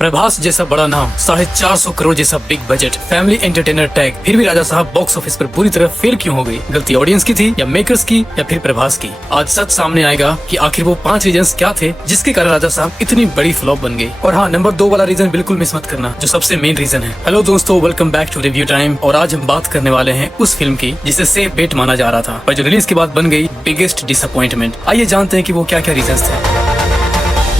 प्रभास जैसा बड़ा नाम, 450 करोड़ जैसा big budget, family entertainer tag, फिर भी राजा साहब बॉक्स ऑफिस पर बुरी तरह फेल क्यों हो गई? गलती ऑडियंस की थी या मेकर्स की या फिर प्रभास की? आज सच सामने आएगा कि आखिर वो 5 रीजंस क्या थे जिसके कारण राजा साहब इतनी बड़ी फ्लॉप बन गई। और हाँ, नंबर 2 वाला रीजन बिल्कुल मिस मत करना जो सबसे मेन रीजन है। हेलो दोस्तों, welcome back to review time. और आज हम बात करने वाले हैं उस फिल्म की जिसे सेफ बेट माना जा रहा था पर जो रिलीज के बाद बन गई बिगेस्ट डिसअपॉइंटमेंट। आइए जानते हैं कि वो क्या क्या रीजंस थे।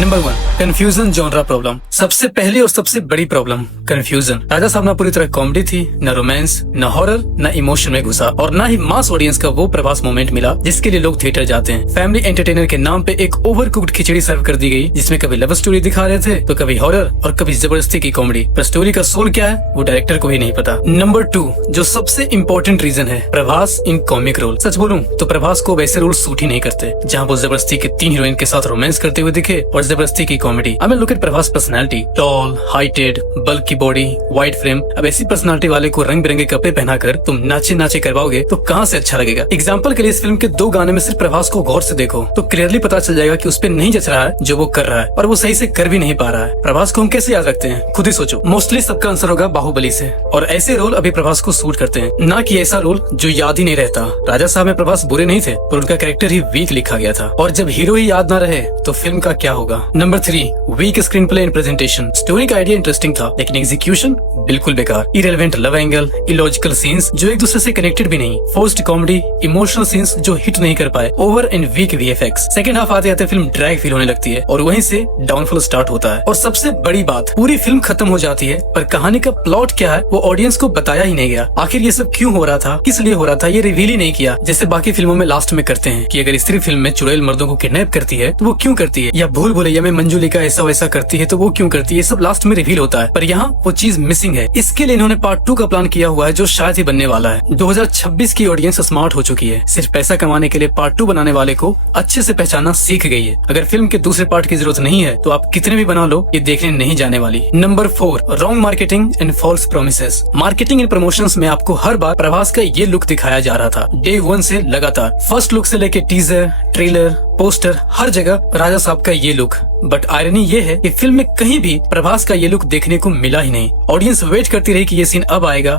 Number 1, confusion genre problem. सबसे पहली और सबसे बड़ी प्रॉब्लम कंफ्यूजन। राजा साहब ना पूरी तरह कॉमेडी थी, न रोमांस, न हॉरर, न इमोशन में घुसा और न ही मास ऑडियंस का वो प्रभास मोमेंट मिला जिसके लिए लोग थिएटर जाते हैं। फैमिली एंटरटेनर के नाम पे एक ओवर कुक्ड खिचड़ी सर्व कर दी गई जिसमें कभी लव स्टोरी दिखा रहे थे तो कभी हॉरर और कभी जबरदस्ती की कॉमेडी। पर स्टोरी का सोल क्या है वो डायरेक्टर को भी नहीं पता। नंबर 2, जो सबसे इम्पोर्टेंट रीजन है, प्रभास इन कॉमिक रोल। सच बोलूं तो प्रभास को वैसे रोल सूट ही नहीं करते जहाँ वो जबरदस्ती के 3 हीरोइन के साथ रोमांस करते हुए दिखे और जबरदस्ती की कॉमेडी। I mean look at Prabhas personality, tall, heighted, bulky body, wide frame. अब ऐसी पर्सनालिटी वाले को रंग बिरंगे कपड़े पहनाकर तुम नाचे नाचे करवाओगे तो कहाँ से अच्छा लगेगा? एग्जाम्पल के लिए इस फिल्म के 2 गाने में सिर्फ प्रभास को गौर से देखो तो क्लियरली पता चल जाएगा कि उस पर नहीं जच रहा है जो वो कर रहा है और वो सही से कर भी नहीं पा रहा है। प्रभास को हम कैसे याद रखते हैं खुद ही सोचो। मोस्टली सबका आंसर होगा बाहुबली से, और ऐसे रोल अभी प्रभास को सूट करते हैं, ना कि ऐसा रोल जो याद ही नहीं रहता। राजा साहब में प्रभास बुरे नहीं थे पर उनका कैरेक्टर ही वीक लिखा गया था, और जब हीरो ही याद ना रहे तो फिल्म का क्या होगा? Number 3, weak screen play and presentation. Story का आइडिया इंटरेस्टिंग था लेकिन एग्जीक्यूशन बिल्कुल बेकार। Irrelevant love angle, illogical scenes जो एक दूसरे से कनेक्टेड भी नहीं, फोर्स्ड कॉमेडी, इमोशनल सीन्स जो हिट नहीं कर पाए, over and weak VFX. Second half आते आते फिल्म ड्रैग फील होने लगती है और वहीं से डाउनफॉल स्टार्ट होता है। और सबसे बड़ी बात, पूरी फिल्म खत्म हो जाती है पर कहानी का प्लॉट क्या है वो ऑडियंस को बताया ही नहीं गया। आखिर ये सब क्यों हो रहा था, किस लिए हो रहा था, ये रिवील ही नहीं किया जैसे बाकी फिल्मों में लास्ट में करते हैं कि अगर स्त्री फिल्म में चुड़ैल मर्दों को किडनैप करती है तो वो क्यों करती है, या भूल भुलैया में मंजुलिका ऐसा वैसा करती है तो वो क्यों करती है, ये सब लास्ट में रिवील होता है। पर यहाँ वो चीज मिसिंग है। इसके लिए इन्होंने पार्ट 2 का प्लान किया हुआ है जो शायद ही बनने वाला है। 2026 की ऑडियंस स्मार्ट हो चुकी है, सिर्फ पैसा कमाने के लिए पार्ट 2 बनाने वाले को अच्छे से पहचानना सीख गई है। अगर फिल्म के दूसरे पार्ट की जरूरत नहीं है तो आप कितने भी बना लो ये देखने नहीं जाने वाली। Number 4, wrong marketing and false promises. Marketing and promotions में आपको हर बार प्रभास का ये लुक दिखाया जा रहा था डे 1 से लगातार। फर्स्ट लुक से लेके टीजर, ट्रेलर, पोस्टर, हर जगह राजा साहब का ये लुक। बट आयरनी ये है कि फिल्म में कहीं भी प्रभास का ये लुक देखने को मिला ही नहीं। ऑडियंस वेट करती रही कि ये सीन अब आएगा,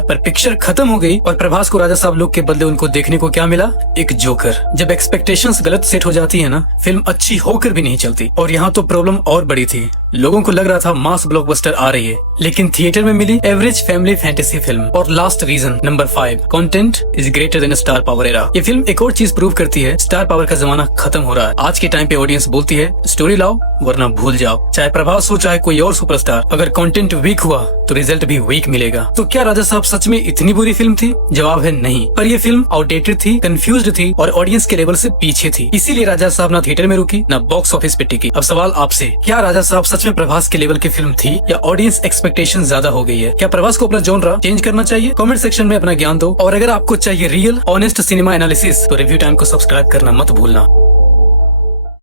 पर पिक्चर खत्म हो गई और प्रभास को राजा साहब लुक के बदले उनको देखने को क्या मिला? एक जोकर। जब एक्सपेक्टेशंस गलत सेट हो जाती है ना, फिल्म अच्छी होकर भी नहीं चलती। और यहाँ तो प्रॉब्लम और बड़ी थी, लोगों को लग रहा था मास ब्लॉकबस्टर आ रही है लेकिन थिएटर में मिली एवरेज फैमिली फैंटेसी फिल्म। और last reason, number 5, content is greater than star power era. ये फिल्म एक और चीज प्रूव करती है, स्टार पावर का जमाना खत्म हो रहा है। आज के टाइम पे ऑडियंस बोलती है स्टोरी लाओ वरना भूल जाओ। चाहे प्रभास हो चाहे कोई और सुपरस्टार, अगर कंटेंट वीक हुआ तो रिजल्ट भी वीक मिलेगा। तो क्या राजा साहब सच में इतनी बुरी फिल्म थी? जवाब है नहीं, पर ये फिल्म आउटडेटेड थी, कंफ्यूज्ड थी और ऑडियंस के लेवल से पीछे थी। इसीलिए राजा साहब ना थिएटर में रुकी ना बॉक्स ऑफिस पे टिकी। अब सवाल आपसे, क्या राजा साहब सच में प्रभास के लेवल की फिल्म थी या ऑडियंस एक्सपेक्टेशन ज्यादा हो गई है? क्या प्रभास को अपना जॉनरा चेंज करना चाहिए? कमेंट सेक्शन में अपना ज्ञान दो, और अगर आपको चाहिए रियल ऑनेस्ट सिनेमा एनालिसिस तो रिव्यू टाइम को सब्सक्राइब करना मत भूलना।